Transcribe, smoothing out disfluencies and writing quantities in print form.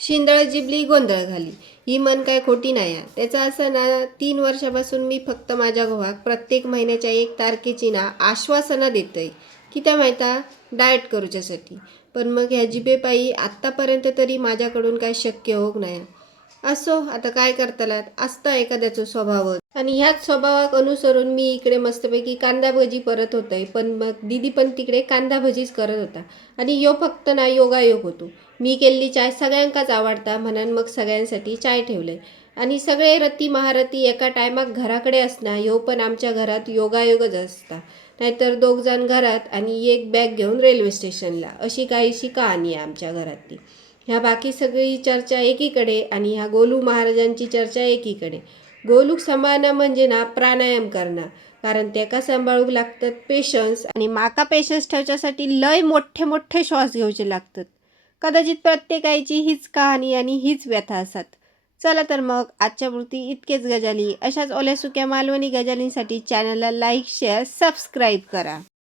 शिंदळ Ghibli गोंधळ घाली, ही मन काय खोटी नाही आहे. त्याचं असं ना, 3 वर्षापासून मी फक्त माझ्या घोवाक प्रत्येक महिन्याच्या 1 तारखेची ना आश्वासनं देतय की त्या माहिता डाएट करूच्यासाठी. पण मग ह्या जिबेपायी आत्तापर्यंत तरी माझ्याकडून काय शक्य होक नाही. असो, आता काय करतालात, असता एखाद्याचा स्वभावच. आणि ह्याच स्वभावाक अनुसरून मी इकडे मस्तपैकी कांदा भजी करत होते. पण मग दीदी पण तिकडे कांदा भजीच करत होता. आणि यो फक्त ना योगायोग होतो. मी केलेली चाय सगळ्यांकाच आवडता म्हणून मग सगळ्यांसाठी चाय ठेवले. आणि सगळे रती महारथी एका टायमाक घराकडे असणं ह्यो पण आमच्या घरात योगायोगच असता. नाहीतर 2 जण घरात आणि एक बॅग घेऊन रेल्वे स्टेशनला, अशी काहीशी कहाणी आहे आमच्या घरातली. ह्या बाकी सगळी चर्चा एकीकडे आणि ह्या गोलू महाराजांची चर्चा एकीकडे. गोलूक सांभाळणं म्हणजे ना प्राणायाम करणं, कारण त्याका सांभाळूक लागतात पेशन्स, आणि माका पेशन्स ठेवच्यासाठी लय मोठे मोठे श्वास घ्यायचे लागतात. कदाचित प्रत्येकाची हीच कहाणी आणि हीच व्यथा असतात. चला तर मग आजच्यापुरती इतकेच गजाली. अशाच ओल्या सुक्या मालवणी गजालींसाठी चॅनलला लाईक, शेअर, सबस्क्राईब करा.